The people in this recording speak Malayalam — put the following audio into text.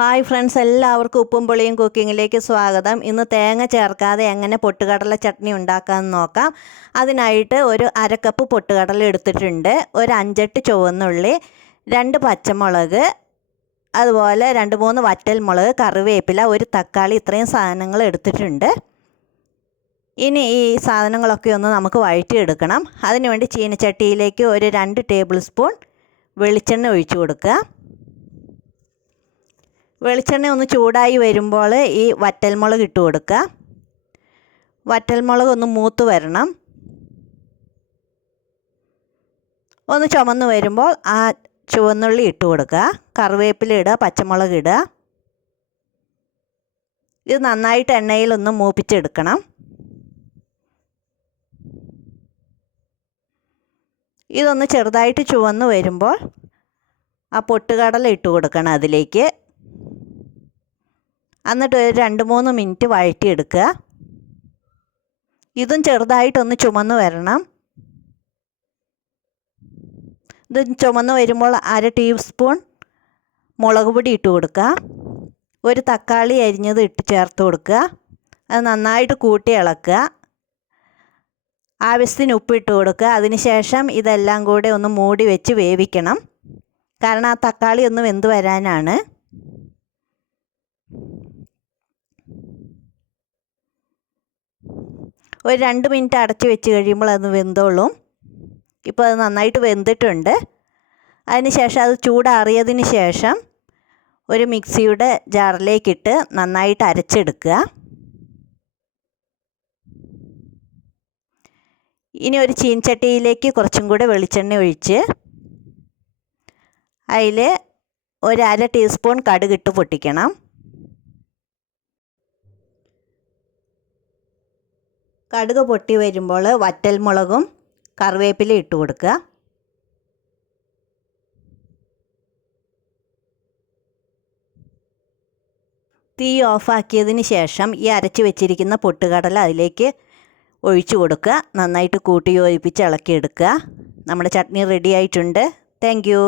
ഹായ് ഫ്രണ്ട്സ്, എല്ലാവർക്കും ഉപ്പും പുളിയും കുക്കിങ്ങിലേക്ക് സ്വാഗതം. ഇന്ന് തേങ്ങ ചേർക്കാതെ എങ്ങനെ പൊട്ടുകടല ചട്നി ഉണ്ടാക്കാമെന്ന് നോക്കാം. അതിനായിട്ട് ഒരു അരക്കപ്പ് പൊട്ടുകടല എടുത്തിട്ടുണ്ട്, ഒരു 5-8 ചുവന്നുള്ളി, 2 പച്ചമുളക്, അതുപോലെ 2-3 വറ്റൽമുളക്, കറിവേപ്പില, ഒരു തക്കാളി, ഇത്രയും സാധനങ്ങൾ എടുത്തിട്ടുണ്ട്. ഇനി ഈ സാധനങ്ങളൊക്കെ ഒന്ന് നമുക്ക് വഴറ്റിയെടുക്കണം. അതിനുവേണ്ടി ചീനച്ചട്ടിയിലേക്ക് ഒരു 2 ടേബിൾ സ്പൂൺ വെളിച്ചെണ്ണ ഒഴിച്ചു കൊടുക്കുക. വെളിച്ചെണ്ണ ഒന്ന് ചൂടായി വരുമ്പോൾ ഈ വറ്റൽമുളക് ഇട്ട് കൊടുക്കുക. വറ്റൽമുളക് ഒന്ന് മൂത്ത് വരണം. ഒന്ന് ചുമന്ന് വരുമ്പോൾ ആ ചുവന്നുള്ളി ഇട്ട് കൊടുക്കുക. കറിവേപ്പില ഇടുക, പച്ചമുളക് ഇടുക. ഇത് നന്നായിട്ട് എണ്ണയിലൊന്ന് മൂപ്പിച്ചെടുക്കണം. ഇതൊന്ന് ചെറുതായിട്ട് ചുവന്ന് വരുമ്പോൾ ആ പൊട്ടുകടല ഇട്ട് കൊടുക്കണം അതിലേക്ക്. എന്നിട്ട് ഒരു 2-3 മിനിറ്റ് വഴറ്റിയെടുക്കുക. ഇതും ചെറുതായിട്ടൊന്ന് ചുമന്ന് വരണം. ഇത് ചുമന്ന് വരുമ്പോൾ 1/2 ടീസ്പൂൺ മുളക് പൊടി ഇട്ട് കൊടുക്കുക. ഒരു തക്കാളി അരിഞ്ഞത് ഇട്ട് ചേർത്ത് കൊടുക്കുക. അത് നന്നായിട്ട് കൂട്ടി ഇളക്കുക. ആവശ്യത്തിന് ഉപ്പിട്ട് കൊടുക്കുക. അതിനുശേഷം ഇതെല്ലാം കൂടെ ഒന്ന് മൂടി വെച്ച് വേവിക്കണം. കാരണം ആ തക്കാളി ഒന്ന് വെന്ത് വരാനാണ്. ഒരു 2 മിനിറ്റ് അടച്ച് വെച്ച് കഴിയുമ്പോൾ അത് വെന്തോളും. ഇപ്പോൾ അത് നന്നായിട്ട് വെന്തിട്ടുണ്ട്. അതിനുശേഷം അത് ചൂടാറിയതിന് ശേഷം ഒരു മിക്സിയുടെ ജാറിലേക്കിട്ട് നന്നായിട്ട് അരച്ചെടുക്കുക. ഇനി ഒരു ചീനച്ചട്ടിയിലേക്ക് കുറച്ചും കൂടെ വെളിച്ചെണ്ണ ഒഴിച്ച് അതിൽ ഒരു 1/2 ടീസ്പൂൺ കടുകിട്ട് പൊട്ടിക്കണം. കടുക് പൊട്ടി വരുമ്പോൾ വറ്റൽമുളകും കറിവേപ്പില ഇട്ട് കൊടുക്കുക. തീ ഓഫാക്കിയതിന് ശേഷം ഈ അരച്ച് വെച്ചിരിക്കുന്ന പൊട്ടുകടല അതിലേക്ക് ഒഴിച്ചു കൊടുക്കുക. നന്നായിട്ട് കൂട്ടി യോജിപ്പിച്ച് ഇളക്കിയെടുക്കുക. നമ്മുടെ ചട്നി റെഡി ആയിട്ടുണ്ട്. Thank you.